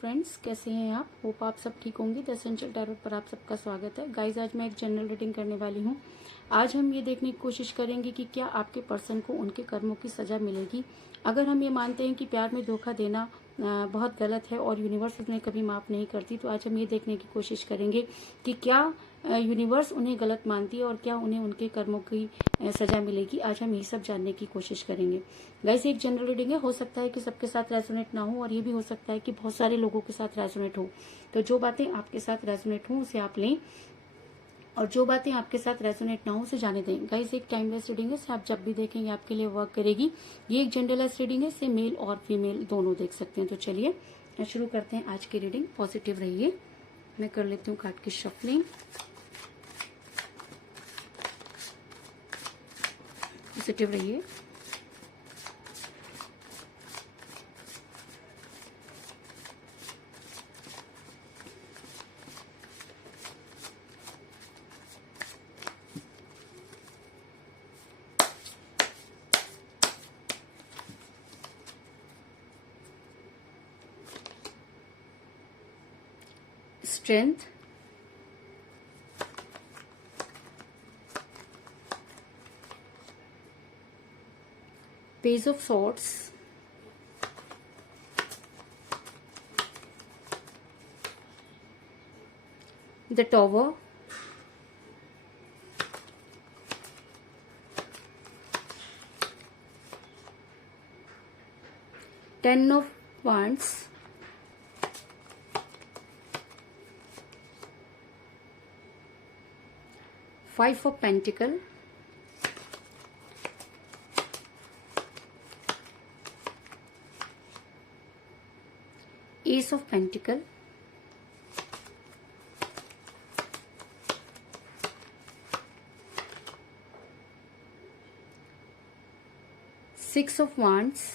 Friends, कैसे हैं आप? होप आप सब ठीक होंगे। द एसेंशियल टैरोट पर आप सबका स्वागत है। गाइज, आज मैं एक जनरल रीडिंग करने वाली हूँ। आज हम ये देखने की कोशिश करेंगे कि क्या आपके पर्सन को उनके कर्मों की सजा मिलेगी। अगर हम ये मानते हैं कि प्यार में धोखा देना बहुत गलत है और यूनिवर्स उन्हें कभी माफ़ नहीं करती, तो आज हम ये देखने की कोशिश करेंगे कि क्या यूनिवर्स उन्हें गलत मानती है और क्या उन्हें उनके कर्मों की सजा मिलेगी। आज हम ये सब जानने की कोशिश करेंगे। गाइस, एक जनरल रीडिंग है, हो सकता है कि सबके साथ रेजोनेट ना हो और ये भी हो सकता है कि बहुत सारे लोगों के साथ रेजोनेट हो। तो जो बातें आपके साथ रेजोनेट हो उसे आप लें और जो बातें आपके साथ रेजोनेट ना हो उसे जाने दें। गाइस, एक टाइमलेस रीडिंग है, इसे आप जब भी देखेंगे आपके लिए वर्क करेगी। ये एक जेंडरलेस रीडिंग है, इसे मेल और फीमेल दोनों देख सकते हैं। तो चलिए शुरू करते हैं आज की रीडिंग। पॉजिटिव रहिए। मैं कर लेती हूँ कार्ड की शफलिंग। पॉजिटिव रहिए। Strength, page of swords, the tower, ten of wands, five of pentacle, ace of pentacle, six of wands,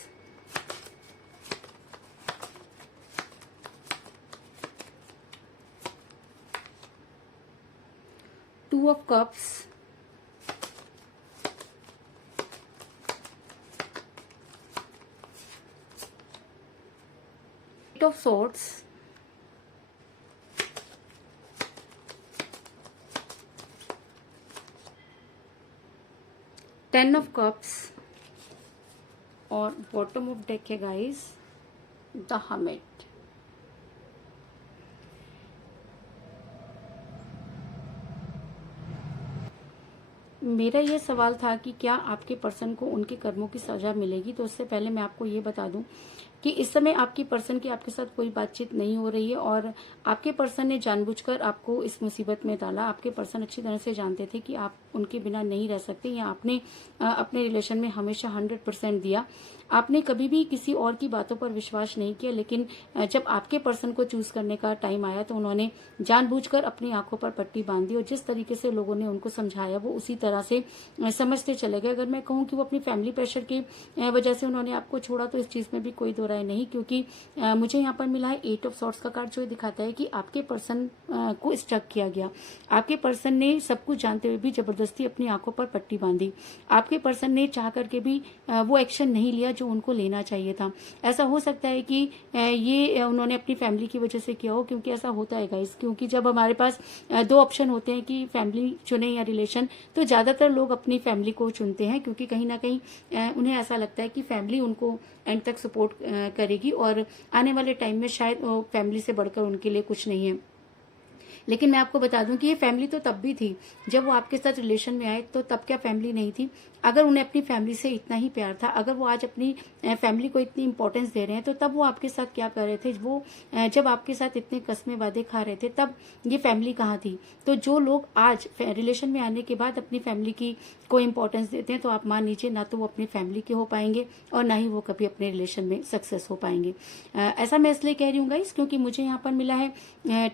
two of cups, eight of swords, ten of cups और bottom of deck है guys the hermit. मेरा ये सवाल था कि क्या आपके person को उनके कर्मों की सजा मिलेगी। तो उससे पहले मैं आपको ये बता दूं कि इस समय आपकी पर्सन की आपके साथ कोई बातचीत नहीं हो रही है और आपके पर्सन ने जानबूझकर आपको इस मुसीबत में डाला। आपके पर्सन अच्छी तरह से जानते थे कि आप उनके बिना नहीं रह सकते या आपने अपने रिलेशन में हमेशा 100% दिया। आपने कभी भी किसी और की बातों पर विश्वास नहीं किया, लेकिन जब आपके पर्सन को चूज करने का टाइम आया तो उन्होंने जानबूझकर अपनी आंखों पर पट्टी बांध दी और जिस तरीके से लोगों ने उनको समझाया वो उसी तरह से समझते चले गए। अगर मैं कहूँ कि वो अपनी फैमिली प्रेशर की वजह से उन्होंने आपको छोड़ा तो इस चीज में भी कोई दो राय नहीं, क्योंकि मुझे यहाँ पर मिला है एट ऑफ सॉर्ड्स का कार्ड, जो दिखाता है कि आपके पर्सन को स्ट्रक किया गया। आपके पर्सन ने सब कुछ जानते हुए भी जबरदस्ती अपनी आंखों पर पट्टी बांधी। आपके पर्सन ने चाह करके भी वो एक्शन नहीं लिया जो उनको लेना चाहिए था। ऐसा हो सकता है कि ये उन्होंने अपनी फैमिली की वजह से किया हो, क्योंकि ऐसा होता है गाइस, क्योंकि जब हमारे पास दो ऑप्शन होते हैं कि फैमिली चुने या रिलेशन, तो ज्यादातर लोग अपनी फैमिली को चुनते हैं, क्योंकि कहीं ना कहीं उन्हें ऐसा लगता है कि फैमिली उनको एंड तक सपोर्ट करेगी और आने वाले टाइम में शायद फैमिली से बढ़कर उनके लिए कुछ नहीं है। लेकिन मैं आपको बता दूं कि ये फैमिली तो तब भी थी जब वो आपके साथ रिलेशन में आए, तो तब क्या फैमिली नहीं थी? अगर उन्हें अपनी फैमिली से इतना ही प्यार था, अगर वो आज अपनी फैमिली को इतनी इंपॉर्टेंस दे रहे हैं, तो तब वो आपके साथ क्या कर रहे थे? वो जब आपके साथ इतने कस्में वादे खा रहे थे, तब ये फैमिली कहाँ थी? तो जो लोग आज रिलेशन में आने के बाद अपनी फैमिली की को इंपॉर्टेंस देते हैं, तो आप मान लीजिए ना तो वो अपनी फैमिली के हो पाएंगे और ना ही वो कभी अपने रिलेशन में सक्सेस हो पाएंगे। ऐसा मैं इसलिए कह रही हूँ गाइस, क्योंकि मुझे यहाँ पर मिला है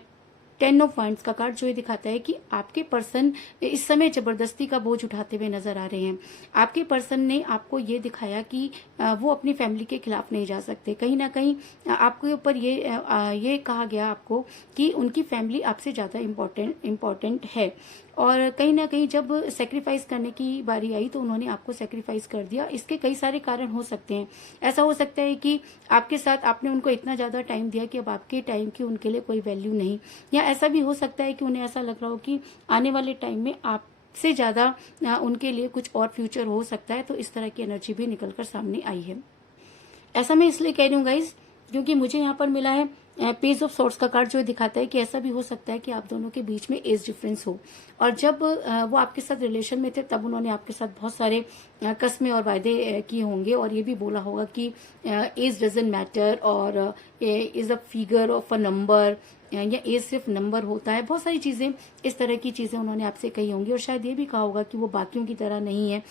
टेन ऑफ वांड्स का कार्ड, जो ये दिखाता है कि आपके पर्सन इस समय जबरदस्ती का बोझ उठाते हुए नजर आ रहे हैं। आपके पर्सन ने आपको ये दिखाया कि वो अपनी फैमिली के खिलाफ नहीं जा सकते। कहीं ना कहीं आपके ऊपर ये कहा गया आपको कि उनकी फैमिली आपसे ज्यादा इम्पोर्टेंट है। और कहीं ना कहीं जब सेक्रीफाइस करने की बारी आई तो उन्होंने आपको सेक्रीफाइस कर दिया। इसके कई सारे कारण हो सकते हैं। ऐसा हो सकता है कि आपके साथ आपने उनको इतना ज्यादा टाइम दिया कि अब आपके टाइम की उनके लिए कोई वैल्यू नहीं, या ऐसा भी हो सकता है कि उन्हें ऐसा लग रहा हो कि आने वाले टाइम में आप से ज्यादा उनके लिए कुछ और फ्यूचर हो सकता है। तो इस तरह की एनर्जी भी निकलकर सामने आई है। ऐसा मैं इसलिए कह रही हूँ गाइज, क्योंकि मुझे यहाँ पर मिला है पेज ऑफ सॉर्ट्स का कार्ड, जो दिखाता है कि ऐसा भी हो सकता है कि आप दोनों के बीच में एज डिफरेंस हो, और जब वो आपके साथ रिलेशन में थे तब उन्होंने आपके साथ बहुत सारे कस्में और वायदे किए होंगे, और ये भी बोला होगा कि एज डजंट मैटर, और is a figure of a number, या एज सिर्फ नंबर होता है। बहुत सारी चीजें, इस तरह की चीजें उन्होंने आपसे कही होंगी, और शायद ये भी कहा होगा कि वो बाकियों की तरह नहीं है।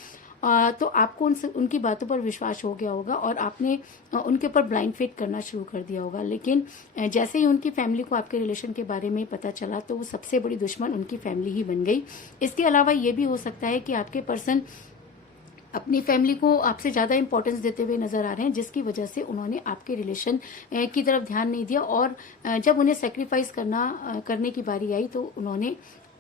तो आपको उनकी बातों पर विश्वास हो गया होगा और आपने उनके ऊपर ब्लाइंड फेथ करना शुरू कर दिया होगा। लेकिन जैसे ही उनकी फैमिली को आपके रिलेशन के बारे में पता चला तो वो सबसे बड़ी दुश्मन उनकी फैमिली ही बन गई। इसके अलावा ये भी हो सकता है कि आपके पर्सन अपनी फैमिली को आपसे ज्यादा इंपॉर्टेंस देते हुए नजर आ रहे हैं, जिसकी वजह से उन्होंने आपके रिलेशन की तरफ ध्यान नहीं दिया, और जब उन्हें सेक्रीफाइस करने की बारी आई तो उन्होंने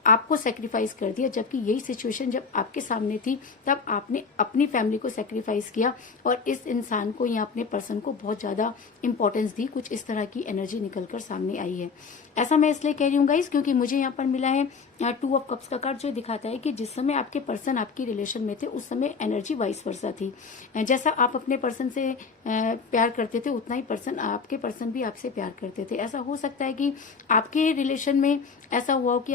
आपको सेक्रीफाइस कर दिया। जबकि यही सिचुएशन जब आपके सामने थी तब आपने अपनी फैमिली को सेक्रीफाइस किया और इस इंसान को या अपने पर्सन को बहुत ज्यादा इंपॉर्टेंस दी। कुछ इस तरह की एनर्जी निकलकर सामने आई है। ऐसा मैं इसलिए कह रही हूँ गाइस, क्योंकि मुझे यहाँ पर मिला है 2 ऑफ कप्स का कार्ड, जो दिखाता है कि जिस समय आपके पर्सन आपकी रिलेशन में थे उस समय एनर्जी वाइस वर्सा थी। जैसा आप अपने पर्सन से प्यार करते थे उतना ही आपके पर्सन भी आपसे प्यार करते थे। ऐसा हो सकता है कि आपके रिलेशन में ऐसा हुआ हो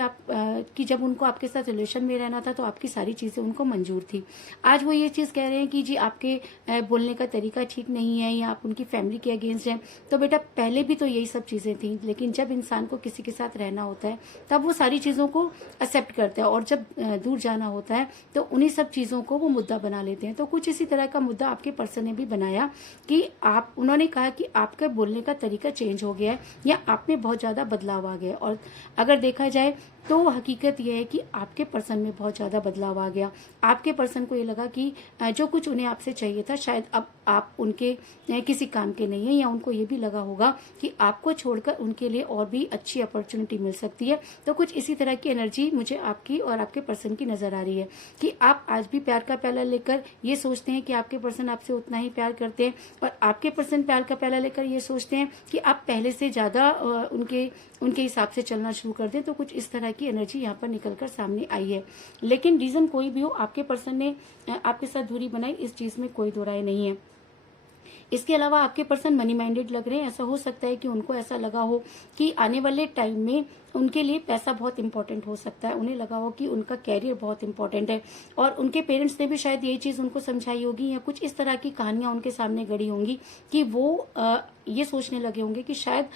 कि जब उनको आपके साथ रिलेशन में रहना था तो आपकी सारी चीजें उनको मंजूर थी। आज वो ये चीज कह रहे हैं कि जी आपके बोलने का तरीका ठीक नहीं है, या आप उनकी फैमिली के अगेंस्ट हैं। तो बेटा पहले भी तो यही सब चीजें थी, लेकिन जब इंसान को किसी के साथ रहना होता है तब वो सारी चीजों को एक्सेप्ट करता है, और जब दूर जाना होता है तो उन्हीं सब चीजों को वो मुद्दा बना लेते हैं। तो कुछ इसी तरह का मुद्दा आपके पर्सन ने भी बनाया कि उन्होंने कहा कि आपका बोलने का तरीका चेंज हो गया है, या आप में बहुत ज्यादा बदलाव आ गया। और अगर देखा जाए तो हकीकत यह है कि आपके पर्सन में बहुत ज्यादा बदलाव आ गया। आपके पर्सन को ये लगा कि जो कुछ उन्हें आपसे चाहिए था शायद अब आप उनके किसी काम के नहीं है, या उनको ये भी लगा होगा कि आपको छोड़कर उनके लिए और भी अच्छी अपॉर्चुनिटी मिल सकती है। तो कुछ इसी तरह की एनर्जी मुझे आपकी और आपके पर्सन की नजर आ रही है कि आप आज भी प्यार का प्याला लेकर ये सोचते हैं कि आपके पर्सन आपसे उतना ही प्यार करते हैं, और आपके पर्सन प्यार का प्याला लेकर ये सोचते हैं कि आप पहले से ज्यादा उनके हिसाब से चलना शुरू कर दें। तो कुछ इस तरह की एनर्जी यहाँ पर निकलकर सामने आई है। लेकिन रीजन कोई भी हो, आपके पर्सन ने आपके साथ दूरी बनाई, इस चीज में कोई दो राय नहीं है। इसके अलावा आपके पर्सन मनी माइंडेड लग रहे हैं। ऐसा हो सकता है कि उनको ऐसा लगा हो कि आने वाले टाइम में उनके लिए पैसा बहुत इंपॉर्टेंट हो सकता है। उन्हें लगा हो कि उनका कैरियर बहुत इंपॉर्टेंट है, और उनके पेरेंट्स ने भी शायद यही चीज उनको समझाई होगी, या कुछ इस तरह की कहानियां उनके सामने गढ़ी होंगी कि वो ये सोचने लगे होंगे कि शायद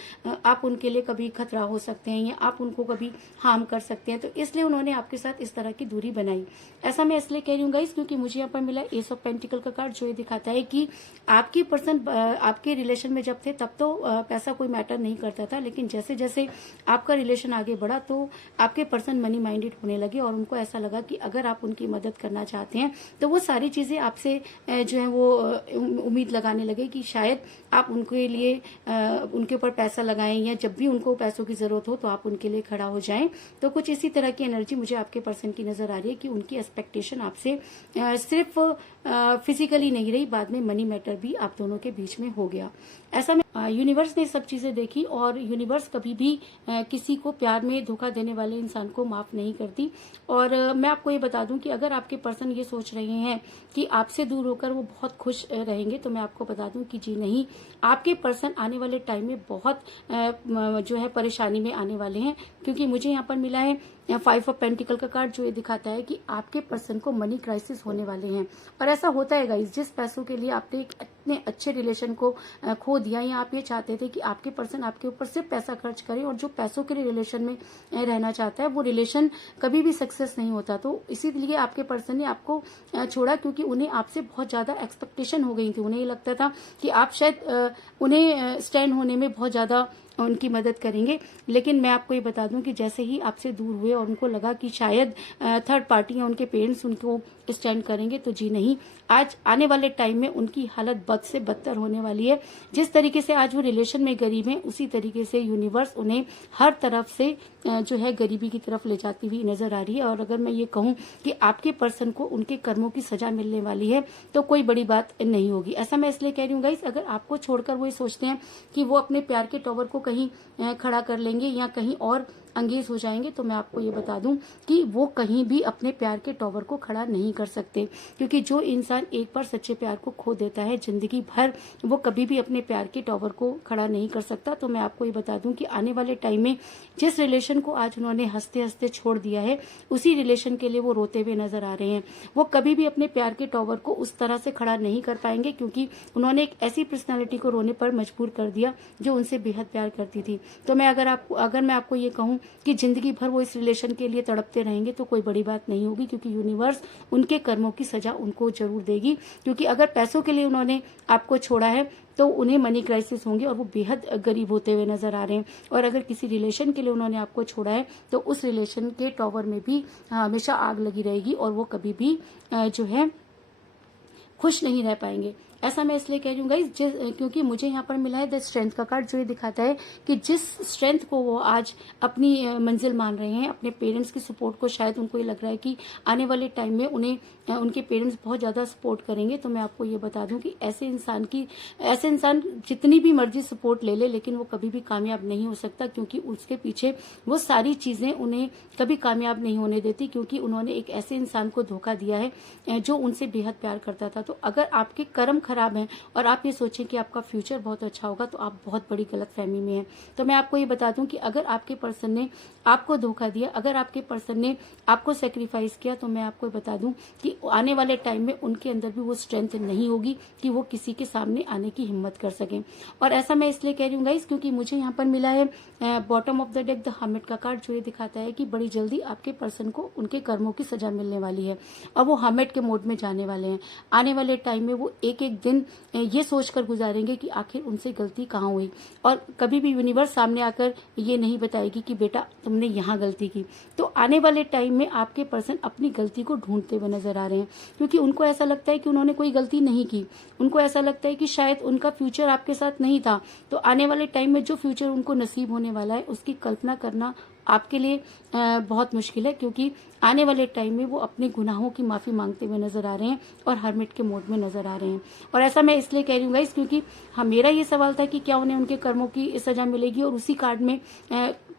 आप उनके लिए कभी खतरा हो सकते हैं, या आप उनको कभी हार्म कर सकते हैं। तो इसलिए उन्होंने आपके साथ इस तरह की दूरी बनाई। ऐसा मैं इसलिए कह रही हूँ गाइस, क्योंकि मुझे यहाँ पर मिला एस ऑफ पेंटिकल का कार्ड, जो ये दिखाता है कि आपकी पर्सन आपके रिलेशन में जब थे तब तो पैसा कोई मैटर नहीं करता था, लेकिन जैसे जैसे आपका रिलेशन आगे बढ़ा तो आपके पर्सन मनी माइंडेड होने लगे, और उनको ऐसा लगा कि अगर आप उनकी मदद करना चाहते हैं तो वो सारी चीजें आपसे जो है वो उम्मीद लगाने लगे कि शायद आप उनके लिए उनके ऊपर पैसा लगाएं, या जब भी उनको पैसों की जरूरत हो तो आप उनके लिए खड़ा हो जाएं। तो कुछ इसी तरह की एनर्जी मुझे आपके पर्सन की नजर आ रही है कि उनकी एक्सपेक्टेशन आपसे सिर्फ फिजिकली नहीं रही, बाद में मनी मैटर भी आप दोनों के बीच में हो गया। ऐसा में यूनिवर्स ने सब चीजें देखी, और यूनिवर्स कभी भी किसी को प्यार में धोखा देने वाले इंसान को माफ नहीं करती। और मैं आपको ये बता दूं कि अगर आपके पर्सन ये सोच रहे हैं कि आपसे दूर होकर वो बहुत खुश रहेंगे, तो मैं आपको बता दूं कि जी नहीं, आपके पर्सन आने वाले टाइम में बहुत जो है परेशानी में आने वाले हैं। क्योंकि मुझे यहाँ पर मिला है 5 ऑफ पेंटिकल का कार्ड, जो ये दिखाता है कि आपके पर्सन को मनी क्राइसिस होने वाले हैं। और ऐसा होता है गाइस, जिस पैसों के लिए आपने एक इतने अच्छे रिलेशन को खो दिया, या आप ये चाहते थे कि आपके पर्सन आपके ऊपर सिर्फ पैसा खर्च करे, और जो पैसों के लिए रिलेशन में रहना चाहता है वो रिलेशन कभी भी सक्सेस नहीं होता। तो इसीलिए आपके पर्सन ने आपको छोड़ा, क्योंकि उन्हें आपसे बहुत ज्यादा एक्सपेक्टेशन हो गई थी। उन्हें ये लगता था कि आप शायद उन्हें स्टैंड होने में बहुत ज्यादा उनकी मदद करेंगे। लेकिन मैं आपको ये बता दूं कि जैसे ही आपसे दूर हुए और उनको लगा कि शायद थर्ड पार्टी या उनके पेरेंट्स उनको स्टैंड करेंगे, तो जी नहीं, आज आने वाले टाइम में उनकी हालत बद से बदतर होने वाली है। जिस तरीके से आज वो रिलेशन में गरीब हैं, उसी तरीके से यूनिवर्स उन्हें हर तरफ से जो है गरीबी की तरफ ले जाती हुई नजर आ रही है। और अगर मैं ये कहूं कि आपके पर्सन को उनके कर्मों की सजा मिलने वाली है, तो कोई बड़ी बात नहीं होगी। ऐसा मैं इसलिए कह रही हूँ गाइस, अगर आपको छोड़कर वो सोचते हैं कि वो अपने प्यार के टॉवर को कहीं खड़ा कर लेंगे या कहीं और अंगेज हो जाएंगे, तो मैं आपको ये बता दूं कि वो कहीं भी अपने प्यार के टॉवर को खड़ा नहीं कर सकते। क्योंकि जो इंसान एक बार सच्चे प्यार को खो देता है, जिंदगी भर वो कभी भी अपने प्यार के टॉवर को खड़ा नहीं कर सकता। तो मैं आपको ये बता दूं कि आने वाले टाइम में जिस रिलेशन को आज उन्होंने हंसते हंसते छोड़ दिया है, उसी रिलेशन के लिए वो रोते हुए नजर आ रहे हैं। वो कभी भी अपने प्यार के टॉवर को उस तरह से खड़ा नहीं कर पाएंगे, क्योंकि उन्होंने एक ऐसी पर्सनालिटी को रोने पर मजबूर कर दिया जो उनसे बेहद प्यार करती थी। तो मैं अगर मैं आपको ये कहूं कि जिंदगी भर वो इस रिलेशन के लिए तड़पते रहेंगे, तो कोई बड़ी बात नहीं होगी, क्योंकि यूनिवर्स उनके कर्मों की सजा उनको जरूर देगी। क्योंकि अगर पैसों के लिए उन्होंने आपको छोड़ा है, तो उन्हें मनी क्राइसिस होंगे और वो बेहद गरीब होते हुए नजर आ रहे हैं। और अगर किसी रिलेशन के लिए उन्होंने आपको छोड़ा है, तो उस रिलेशन के टॉवर में भी हमेशा आग लगी रहेगी और वो कभी भी जो है खुश नहीं रह पाएंगे। ऐसा मैं इसलिए कह रही हूँ गाइस, क्योंकि मुझे यहाँ पर मिला है द स्ट्रेंथ का कार्ड, जो ये दिखाता है कि जिस स्ट्रेंथ को वो आज अपनी मंजिल मान रहे हैं, अपने पेरेंट्स की सपोर्ट को, शायद उनको ये लग रहा है कि आने वाले टाइम में उन्हें उनके पेरेंट्स बहुत ज्यादा सपोर्ट करेंगे। तो मैं आपको ये बता दूं कि ऐसे इंसान जितनी भी मर्जी सपोर्ट ले ले, लेकिन वो कभी भी कामयाब नहीं हो सकता, क्योंकि उसके पीछे वो सारी चीजें उन्हें कभी कामयाब नहीं होने देती, क्योंकि उन्होंने एक ऐसे इंसान को धोखा दिया है जो उनसे बेहद प्यार करता था। तो अगर आपके कर्म खराब हैं और आप ये सोचें कि आपका फ्यूचर बहुत अच्छा होगा, तो आप बहुत बड़ी गलतफहमी में हैं। तो मैं आपको ये बता दूं कि अगर आपके पर्सन ने आपको धोखा दिया, अगर आपके पर्सन ने आपको सेक्रीफाइस किया, तो मैं आपको बता दूं कि आने वाले टाइम में उनके अंदर भी वो स्ट्रेंथ नहीं होगी कि वो किसी के सामने आने की हिम्मत कर सकें। और ऐसा मैं इसलिए कह रही हूँ गाइस, क्योंकि मुझे यहाँ पर मिला है bottom of the deck the hermit का कार्ड, जो ये दिखाता है कि बड़ी जल्दी आपके पर्सन को उनके कर्मों की सजा मिलने वाली है और वो हर्मिट के मोड में जाने वाले हैं। आने वाले टाइम में वो एक एक दिन ये सोचकर गुजारेंगे कि आखिर उनसे गलती कहाँ हुई, और कभी भी यूनिवर्स सामने आकर ये नहीं बताएगी कि बेटा तुमने यहाँ गलती की। तो आने वाले टाइम में आपके पर्सन अपनी गलती को ढूंढते हुए नजर आ रहे हैं, क्योंकि उनको ऐसा लगता है कि उन्होंने कोई गलती नहीं की। उनको ऐसा लगता है कि शायद उनका फ्यूचर आपके साथ नहीं था। तो आने वाले टाइम में जो फ्यूचर उनको नसीब होने वाला है, उसकी कल्पना करना आपके लिए बहुत मुश्किल है, क्योंकि आने वाले टाइम में वो अपने गुनाहों की माफी मांगते हुए नजर आ रहे हैं और हर्मिट के मोड में नजर आ रहे हैं। और ऐसा मैं इसलिए कह रही हूँ गाइस, क्योंकि मेरा ये सवाल था कि क्या उन्हें उनके कर्मों की सजा मिलेगी, और उसी कार्ड में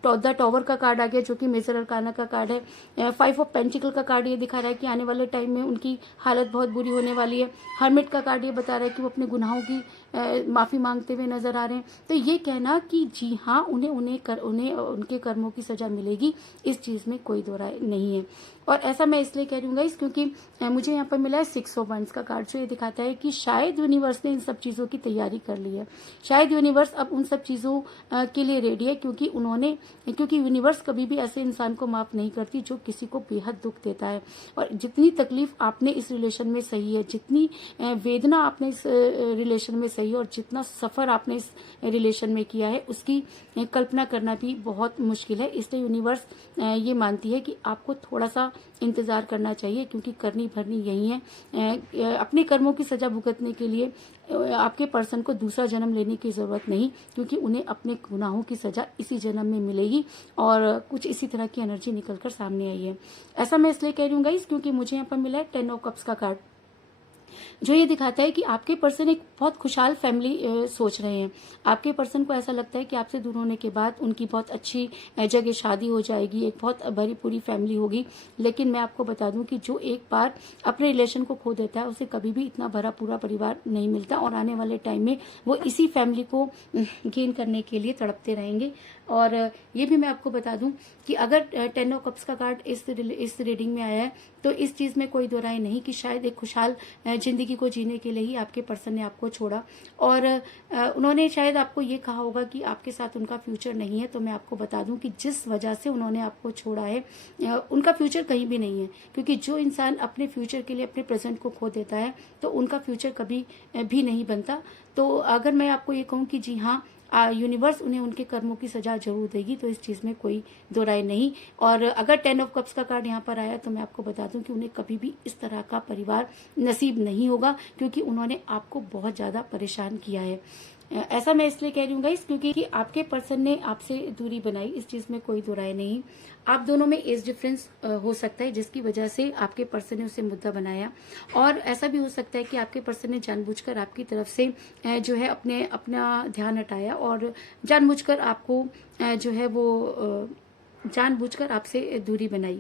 द टॉवर का कार्ड आ गया, जो कि मेजर अरकाना का कार्ड है। 5 ऑफ पेंटिकल का कार्ड ये दिखा रहा है कि आने वाले टाइम में उनकी हालत बहुत बुरी होने वाली है। हर्मिट का कार्ड ये बता रहा है कि वो अपने गुनाहों की माफी मांगते हुए नजर आ रहे हैं। तो ये कहना कि जी हाँ, उन्हें उनके कर्मों की सजा मिलेगी, इस चीज में कोई दो राय नहीं है। और ऐसा मैं इसलिए कह रही हूँ गाइस, क्योंकि मुझे यहाँ पर मिला है 6 ऑफ वंड्स का कार्ड, जो ये दिखाता है कि शायद यूनिवर्स ने इन सब चीजों की तैयारी कर ली है। शायद यूनिवर्स अब उन सब चीजों के लिए रेडी है, क्योंकि यूनिवर्स कभी भी ऐसे इंसान को माफ नहीं करती जो किसी को बेहद दुख देता है। और जितनी तकलीफ आपने इस रिलेशन में सही है, जितनी वेदना आपने इस रिलेशन में सही है, और जितना सफर आपने इस रिलेशन में किया है, उसकी कल्पना करना भी बहुत मुश्किल है। इसलिए यूनिवर्स ये मानती है कि आपको थोड़ा सा इंतजार करना चाहिए, क्योंकि करनी भरनी यही है। अपने कर्मों की सजा भुगतने के लिए आपके पर्सन को दूसरा जन्म लेने की जरूरत नहीं, क्योंकि उन्हें अपने गुनाहों की सजा इसी जन्म में मिलेगी। और कुछ इसी तरह की एनर्जी निकलकर सामने आई है। ऐसा मैं इसलिए कह रही हूँ गाइस, क्योंकि मुझे यहाँ पर मिला है 10 ऑफ कप्स का कार्ड, जो ये दिखाता है कि आपके पर्सन एक बहुत खुशहाल फैमिली सोच रहे हैं। आपके पर्सन को ऐसा लगता है कि आपसे दूर होने के बाद उनकी बहुत अच्छी जगह शादी हो जाएगी, एक बहुत भरी पूरी फैमिली होगी। लेकिन मैं आपको बता दूं कि जो एक बार अपने रिलेशन को खो देता है, उसे कभी भी इतना भरा पूरा परिवार नहीं मिलता, और आने वाले टाइम में वो इसी फैमिली को गेन करने के लिए तड़पते रहेंगे। और ये भी मैं आपको बता दूं कि अगर 10 ऑफ कप्स का कार्ड इस रीडिंग में आया है, तो इस चीज में कोई दो राय नहीं कि शायद एक खुशहाल जिंदगी को जीने के लिए ही आपके पर्सन ने आपको छोड़ा, और उन्होंने शायद आपको ये कहा होगा कि आपके साथ उनका फ्यूचर नहीं है। तो मैं आपको बता दूं कि जिस वजह से उन्होंने आपको छोड़ा है, उनका फ्यूचर कहीं भी नहीं है, क्योंकि जो इंसान अपने फ्यूचर के लिए अपने प्रेजेंट को खो देता है, तो उनका फ्यूचर कभी भी नहीं बनता। तो अगर मैं आपको ये कहूँ कि जी हाँ, यूनिवर्स उन्हें उनके कर्मों की सजा जरूर देगी, तो इस चीज में कोई दो राय नहीं। और अगर 10 ऑफ कप्स का कार्ड यहाँ पर आया तो मैं आपको बता दूं कि उन्हें कभी भी इस तरह का परिवार नसीब नहीं होगा, क्योंकि उन्होंने आपको बहुत ज्यादा परेशान किया है। ऐसा मैं इसलिए कह रही हूँ गाइस, क्योंकि आपके पर्सन ने आपसे दूरी बनाई, इस चीज में कोई दो राय नहीं। आप दोनों में एज डिफरेंस हो सकता है, जिसकी वजह से आपके पर्सन ने उसे मुद्दा बनाया। और ऐसा भी हो सकता है कि आपके पर्सन ने जानबूझकर आपकी तरफ से जो है अपना ध्यान हटाया और जानबूझकर आपको जो है वो जानबूझकर आपसे दूरी बनाई।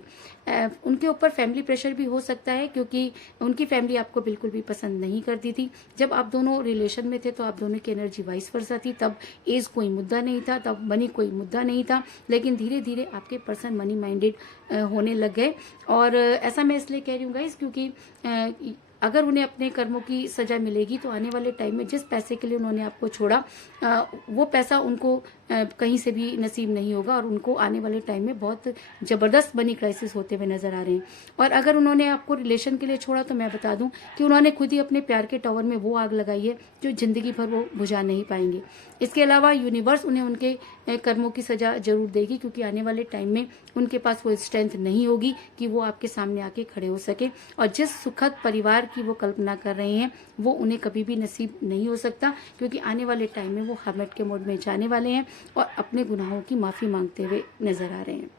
उनके ऊपर फैमिली प्रेशर भी हो सकता है, क्योंकि उनकी फैमिली आपको बिल्कुल भी पसंद नहीं करती थी। जब आप दोनों रिलेशन में थे तो आप दोनों की एनर्जी वाइस वर्सा थी, तब एज कोई मुद्दा नहीं था, तब मनी कोई मुद्दा नहीं था। लेकिन धीरे धीरे आपके पर्सन मनी माइंडेड होने लग गए। और ऐसा मैं इसलिए कह रही हूँ गाइस, क्योंकि अगर उन्हें अपने कर्मों की सजा मिलेगी तो आने वाले टाइम में जिस पैसे के लिए उन्होंने आपको छोड़ा वो पैसा उनको कहीं से भी नसीब नहीं होगा, और उनको आने वाले टाइम में बहुत जबरदस्त मनी क्राइसिस होते हुए नजर आ रहे हैं। और अगर उन्होंने आपको रिलेशन के लिए छोड़ा तो मैं बता दूं कि उन्होंने खुद ही अपने प्यार के टावर में वो आग लगाई है जो जिंदगी भर वो बुझा नहीं पाएंगे। इसके अलावा यूनिवर्स उन्हें उनके कर्मों की सजा जरूर देगी, क्योंकि आने वाले टाइम में उनके पास वो स्ट्रेंथ नहीं होगी कि वो आपके सामने आके खड़े हो सके। और जिस सुखद परिवार की वो कल्पना कर रहे हैं वो उन्हें कभी भी नसीब नहीं हो सकता, क्योंकि आने वाले टाइम में वो हर्मिट के मोड में जाने वाले हैं और अपने गुनाहों की माफी मांगते हुए नजर आ रहे हैं।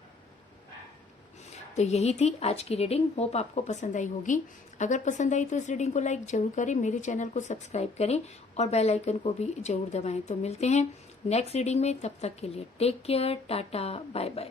तो यही थी आज की रीडिंग। होप आपको पसंद आई होगी। अगर पसंद आई तो इस रीडिंग को लाइक जरूर करें, मेरे चैनल को सब्सक्राइब करें और बेल आइकन को भी जरूर दबाएं। तो मिलते हैं नेक्स्ट रीडिंग में, तब तक के लिए take care, tata, bye bye.